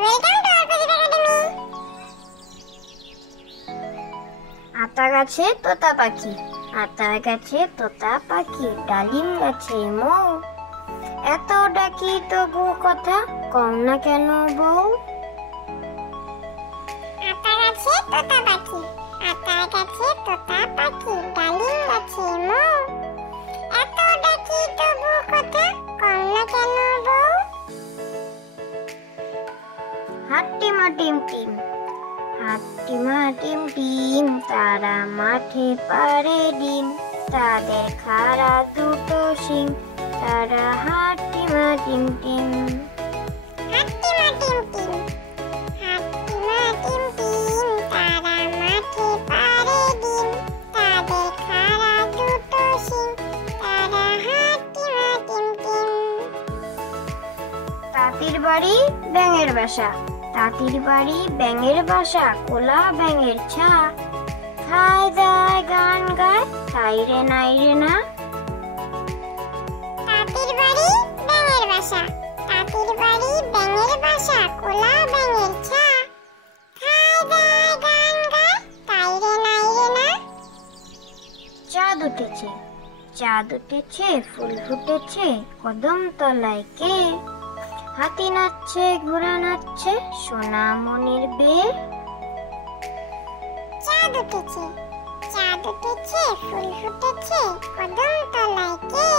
Welcome to Arpajit Academy. আতা গাছে তোতা পাখি, আতা গাছে তোতা পাখি, ডালিম গাছে মৌ। এত ডাকি তবু কথা কম না কেন বউ? আতা গাছে তোতা পাখি, আতা গাছে তোতা পাখি, ডালিম গাছে মৌ। এত ডাকি তবু কথা কম না কেন বউ? হাট্টিমা টিম টিম, হাট্টিমা টিম টিম, তারা মাঠে পাড়ে ডিম। তাদের খাড়া দুটো শিং, তারা হাট্টিমা টিম টিম। হাট্টিমা টিম টিম, হাট্টিমা টিম টিম, তারা মাঠে পাড়ে ডিম। তাদের খাড়া দুটো শিং, তারা হাট্টিমা টিম টিম। তাঁতির বাড়ি ব্যাঙের বাসা, তাঁতির বাড়ি ব্যাঙের বাসা, কোলা ব্যাঙের ছা। খায় দায় গান গায়, তাই রে নাই রে না। তাঁতির বাড়ি ব্যাঙের বাসা, তাঁতির বাড়ি ব্যাঙের বাসা, কোলা ব্যাঙের ছা। খায় দায় গান গায়, তাই রে নাই রে না। চাঁদ উঠেছে, চাঁদ উঠেছে, ফুল ফুটেছে, কদম তলায় কে? হাতি নাচছে, ঘোড়া নাচছে, সোনামণির বে। চাঁদ উঠেছে, চাঁদ উঠেছে, ফুল ফুটেছে, কদম তলায় কে?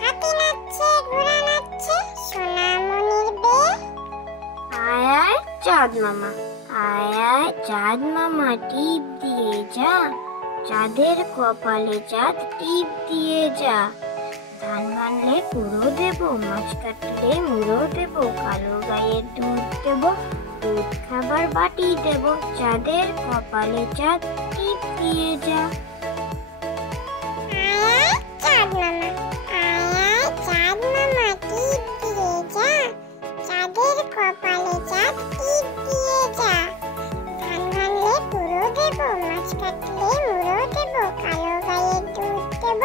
হাতি নাচছে, ঘোড়া নাচছে, সোনামণির বে। আয় আয় চাঁদ মামা, আয় আয় চাঁদ মামা, টিপ দিয়ে যা, চাঁদের কপালে চাঁদ টিপ দিয়ে যা। ধান ভানলে কুড়ো দেব, মাছ কাটলে মুড়ো দেব, কালো গায়ের দুধ দেব, দুধ খাবার বাটি দেব, চাঁদের কপালে চাঁদ টিপ দিয়ে যা। আয় আয় চাঁদ মামা, আয় আয় চাঁদ মামা, টিপ দিয়ে যা, চাঁদের কপালে চাঁদ টিপ দিয়ে যা। ধান ভানলে কুড়ো দেব, মাছ কাটলে মুড়ো দেব, কালো গায়ের দুধ দেব,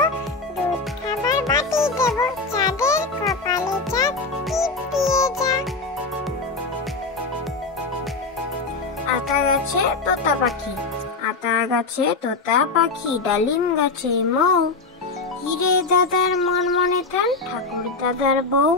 দুধ খাবার বাটি দেব, চাঁদের কপালে চাঁদ টিপ দিয়ে যা। আতা গাছে তোতা পাখি, আতা গাছে তোতা পাখি, ডালিম গাছে মৌ। হিরে দাদার মন মনে থান, ঠাকুর দাদার বউ।